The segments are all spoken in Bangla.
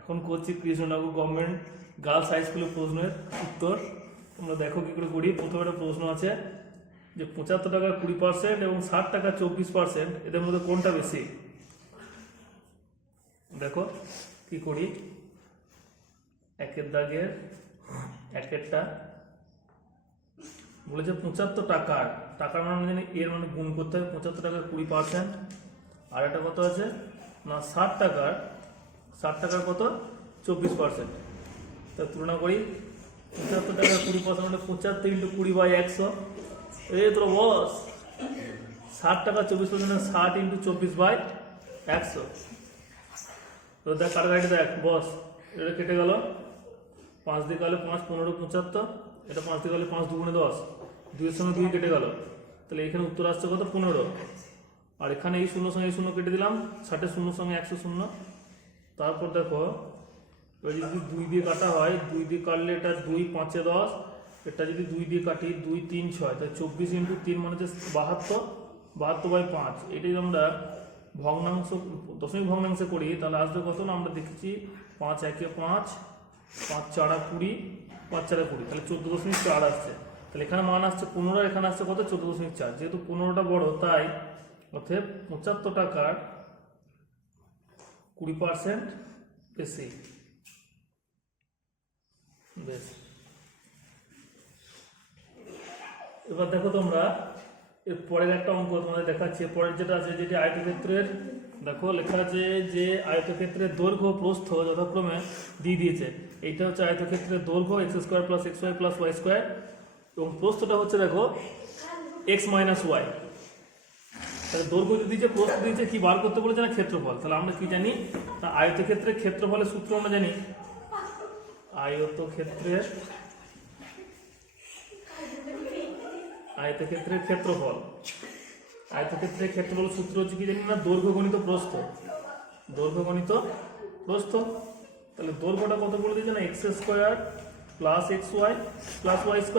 এখন করছি কৃষ্ণনগর গভর্নমেন্ট গার্লস হাই স্কুলের প্রশ্নের উত্তর। তোমরা দেখো কি করে করি। প্রথমে একটা প্রশ্ন আছে যে 75 টাকা 20% এবং 60 টাকা 24%, এদের মধ্যে কোনটা বেশি? দেখো কি করি। একের দাগের একেরটা বলেছে 75 টাকার, টাকার মানে জানি এর মানে গুণ করতে হবে। 75 টাকার 20%, আর একটা কত আছে না 60 টাকার কত 24%। তা তুলনা করি। 75 টাকার 20% মানে 75 × 20/100। এই তো বস 60 টাকা 24% 60 × 24/100। তো দেখ কাটাকাটি দেখ বস, এটা কেটে গেল। 5 দিয়ে গেলে 5 15 75, এটা 5 দিয়ে গেলে 5 2 10, 2 এর সঙ্গে 2 কেটে গেল। তাহলে এখানে উত্তর আসছে কত 15। আর এখানে এই 0 সঙ্গে এই 0 কেটে দিলাম, 60 0 সঙ্গে 100 0। তারপর দেখো যদি 2 দিয়ে কাটা হয়, 2 দিয়ে কাটলে এটা 2 5 এ 10, এটা যদি 2 দিয়ে কাটি 2 3 6, তাহলে 24 × 3 মানে হচ্ছে 72, 72/5। এটা যদি আমরা ভগ্নাংশ দশমিক ভগ্নাংশে করি তাহলে আসবে কত না, আমরা দেখেছি 5 1 এ 5, 5 4 20, 5 4 20, তাহলে 14.4 আসছে। তাহলে এখানে মান আসছে 15, এখানে আসছে কত 14.4। যেহেতু 15টা বড় তাই অতএব 75 টাকার 20% বেশি। বেশ, এবার দেখো তোমরা এর পরের একটা অঙ্ক তোমাদের দেখাচ্ছি। পরের যেটা আছে যেটি আয়তক্ষেত্রের, দেখো লেখা আছে যে আয়তক্ষেত্রের দৈর্ঘ্য প্রস্থ যথাক্রমে দিয়ে দিয়েছে। এইটা হচ্ছে আয়তক্ষেত্রের দৈর্ঘ্য x² + xy + y², এবং প্রস্থটা হচ্ছে দেখো x - y। তাহলে দৈর্ঘ্য দিয়েছে, প্রস্থ দিয়েছে, কি বার করতে বলেছে না ক্ষেত্রফল। তাহলে আমরা কি জানি না আয়তক্ষেত্রের ক্ষেত্রফলের সূত্র আমরা জানি। আয়তক্ষেত্রের ক্ষেত্রফল, আয়তক্ষেত্রের ক্ষেত্রফল সূত্র হচ্ছে কি জানি না দৈর্ঘ্য গণিত প্রস্থ, দৈর্ঘ্য গণিত প্রস্থ। তাহলে দৈর্ঘ্যটা কত বলে দিয়েছে না x² + xy +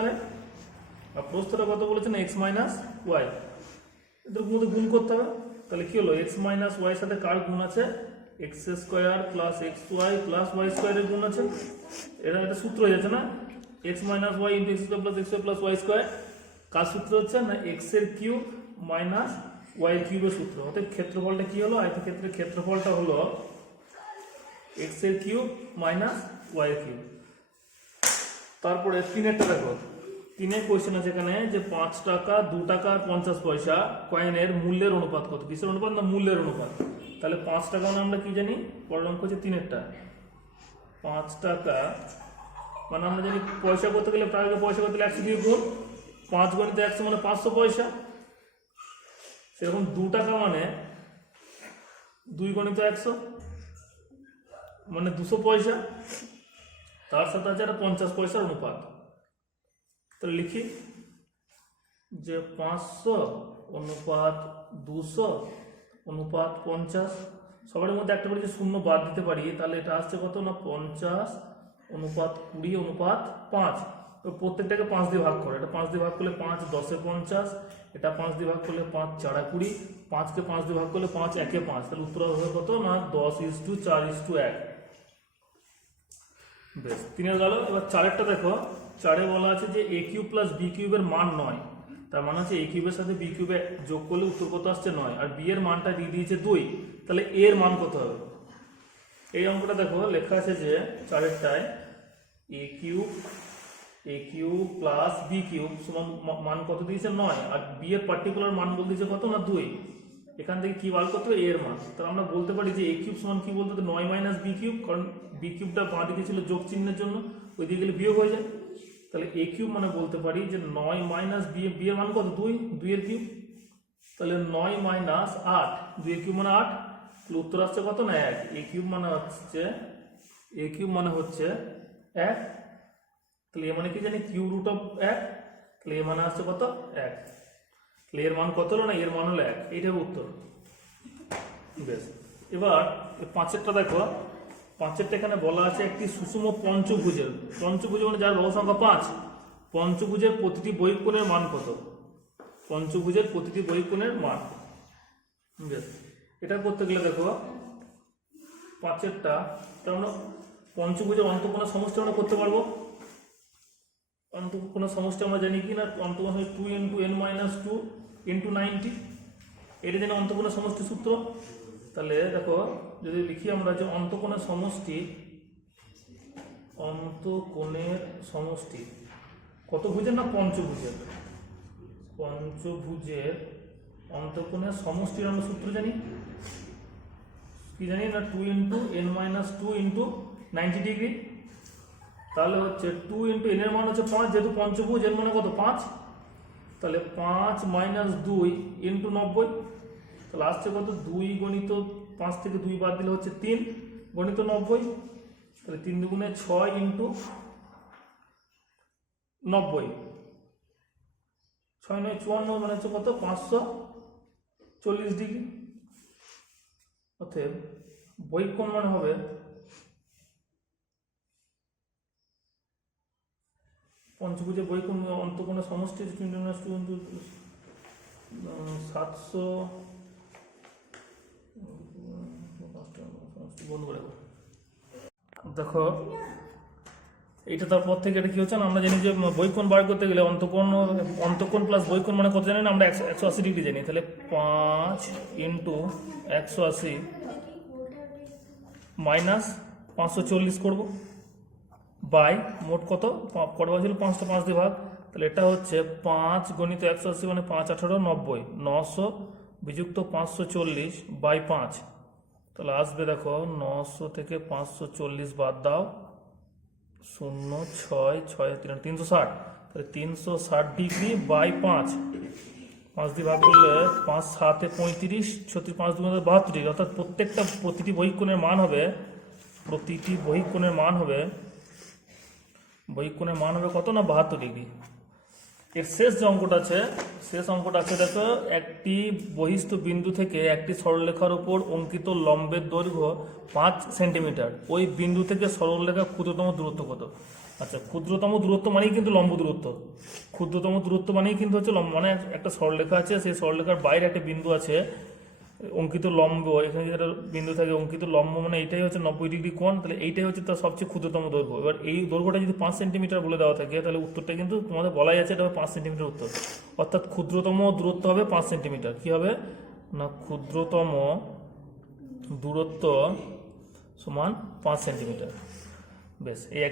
y², আর প্রস্থটা কত বলেছে না x - y। এদের মধ্যে গুণ করতে হবে। তাহলে কি হলো x - y এর সাথে কার গুণ আছে, x² + xy + y² এর গুণ আছে। এটা একটা সূত্র হয়ে যাচ্ছে না, x - y × x² + xy + y²। কার সূত্র হচ্ছে না x এর কিউব মাইনাস y এর কিউবের সূত্র। অর্থাৎ ক্ষেত্রফলটা কি হলো, আয়তক্ষেত্রের ক্ষেত্রফলটা হলো x এর কিউব মাইনাস y এর কিউব। তারপরে 3এরটা দেখো, 3এর কোশ্চেন আছে এখানে যে 5 টাকা 2 টাকা আর 50 পয়সা কয়েনের মূল্যের অনুপাত কত? কিসের অনুপাত না মূল্যের অনুপাত। তাহলে 5 টাকা মানে আমরা কি জানি, পরের অঙ্ক হচ্ছে 3এরটা। 5 টাকা মানে আমরা জানি পয়সা করতে গেলে প্রায় পয়সা করতে গেলে 100 দিয়ে গুণ, 5 × 100 মানে 500 পয়সা। সেরকম 2 টাকা মানে 2 × 100 মানে 200 পয়সা। তার সাথে আছে একটা 50 পয়সার অনুপাত। তাহলে লিখি যে 500 অনুপাত 200 অনুপাত 50। সবার মধ্যে একটা করে যে 0 বাদ দিতে পারি, তাহলে এটা আসছে কত না 50 অনুপাত 20 অনুপাত 5। প্রত্যেকটাকে 5 দিয়ে ভাগ করো। এটা 5 দিয়ে ভাগ করলে 5 × 10 = 50, এটা 5 দিয়ে ভাগ করলে 5 × 4 = 20, 5কে 5 দিয়ে ভাগ করলে 5 × 1 = 5। তাহলে উত্তর হবে কত না 10:4:1। বেশ, 3 গেল। এবার 4এরটা দেখো, 4এ বলা আছে যে a³ + b³ এর মান 9। তার মানে হচ্ছে a³ এর সাথে b³ যোগ করলে উত্তর কত আসছে 9, আর b এর মানটা দিয়ে দিয়েছে 2। তাহলে a এর মান কত হবে? এই অঙ্কটা দেখো লেখা আছে যে 4এরটায় a³ + b³ সমান মান কত দিয়েছে 9, আর b এর পার্টিকুলার মান বলতে দিয়েছে কত না 2। এখান থেকে কি বার করতে হবে a এর মান। তাহলে আমরা বলতে পারি যে a³ সমান কি বলতে হবে 9 - b³, কারণ b³ বাঁ দিকে ছিল যোগ চিহ্নের জন্য, ওই দিকে গেলে বিয়োগ হয়ে যায়। তাহলে a³ মানে বলতে পারি যে 9 - b এর মান কত 2, 2 এর কিউব। তাহলে 9 - 8, 2 এর কিউব মানে 8। তাহলে উত্তর আসছে কত না 1। a³ মানে হচ্ছে 1। তাহলে এ মানে কি জানি √1। তাহলে এ মানে আসছে কত 1। তাহলে এর মান কত হলো না, এর মান হলো 1। এইটা উত্তর। বেশ, এবার 5এরটা দেখো। 5এরটা এখানে বলা আছে একটি সুষম পঞ্চভুজের, পঞ্চভুজ মানে যার লব সংখ্যা 5, পঞ্চভুজের প্রতিটি বহিঃকোণের মান কত? পঞ্চভুজের প্রতিটি বহিঃকোণের মান। বেশ, এটা করতে গেলে দেখো 5-এরটা, তার আমরা পঞ্চভুজের অন্তঃকোণের সমষ্টি আমরা করতে পারবো। অন্তঃকোণের সমষ্টি আমরা জানি কি না, অন্তঃকোণ হয় 2 × n-2 × 90, এটা জানি অন্তঃকোণের সমষ্টি সূত্র। তাহলে দেখো যদি লিখি আমরা যে অন্তঃকোণের সমষ্টি, অন্তঃকোণের সমষ্টি কত ভুজের না পঞ্চভুজের, পঞ্চভুজের অন্তঃকোণের সমষ্টির আমরা সূত্র জানি কি জানি না, 2 × n-2 × 90 ডিগ্রি। তাহলে হচ্ছে 2 × n এর মান হচ্ছে 5, যেহেতু পঞ্চভুজ এর মানে কত 5, তাহলে 5 - 2 × 90, তাহলে আসছে কত 2 গণিত 5 থেকে 2 বাদ দিলে হচ্ছে 3 গণিত 90, তাহলে 3 দুগুণে 6 × 90, 6 × 9 = 54, মানে হচ্ছে কত 540 ডিগ্রি। অতএব বহিঃ কোণ মান হবে পঞ্চভুজের বহিঃ কোণ অন্তঃকোণের সমষ্টি 2 × 700 বন্ধ করে দেবো। দেখো এইটা তারপর থেকে এটা কি হচ্ছে না, আমরা জানি যে বহিঃ কোণ বার করতে গেলে অন্তঃকোণ প্লাস বহিঃ কোণ মানে কত জানি না, আমরা 180 ডিগ্রি জানি। তাহলে 5 × 180 মাইনাস 540 করবো, বাই মোট কত কত ছিল 5টা 5 দিয়ে ভাগ, তাহলে এটা হচ্ছে 5 গণিত 180 মানে 5 × 18 = 90, 900 বিযুক্ত 540 বাই 5, তাহলে আসবে দেখো 900 থেকে 540 বাদ দাও, 0 6 6 360, তাহলে 360 ডিগ্রি বাই 5 দিয়ে ভাগ করলে 5 7 35, 36 5 2 72 ডিগ্রি। অর্থাৎ প্রতিটি বহিঃ কোণের মান হবে, প্রতিটি বহিঃ কোণের মান হবে কত না 72 ডিগ্রি। এর শেষ যে অঙ্কটা আছে দেখো, একটি বহিস্থ বিন্দু থেকে একটি সরলরেখার উপর অঙ্কিত লম্বের দৈর্ঘ্য 5 সেন্টিমিটার, ওই বিন্দু থেকে সরলরেখার ক্ষুদ্রতম দূরত্ব কত? আচ্ছা, ক্ষুদ্রতম দূরত্ব মানেই কিন্তু লম্ব দূরত্ব, ক্ষুদ্রতম দূরত্ব মানেই কিন্তু হচ্ছে লম্ব, মানে একটা সরলরেখা আছে, সেই সরলরেখার বাইরে একটা বিন্দু আছে অঙ্কিত লম্ব, এখানে যেটা বিন্দু থাকে অঙ্কিত লম্ব মানে এইটাই হচ্ছে 90 ডিগ্রি কোণ, তাহলে এইটাই হচ্ছে তার সবচেয়ে ক্ষুদ্রতম দৈর্ঘ্য। এবার এই দৈর্ঘ্যটা যদি 5 সেন্টিমিটার বলে দেওয়া থাকে, তাহলে উত্তরটা কিন্তু তোমাদের বলাই আছে এটা হবে 5 সেন্টিমিটার উত্তর। অর্থাৎ ক্ষুদ্রতম দূরত্ব হবে 5 সেন্টিমিটার। কি হবে না, ক্ষুদ্রতম দূরত্ব সমান 5 সেন্টিমিটার। বেশ, এই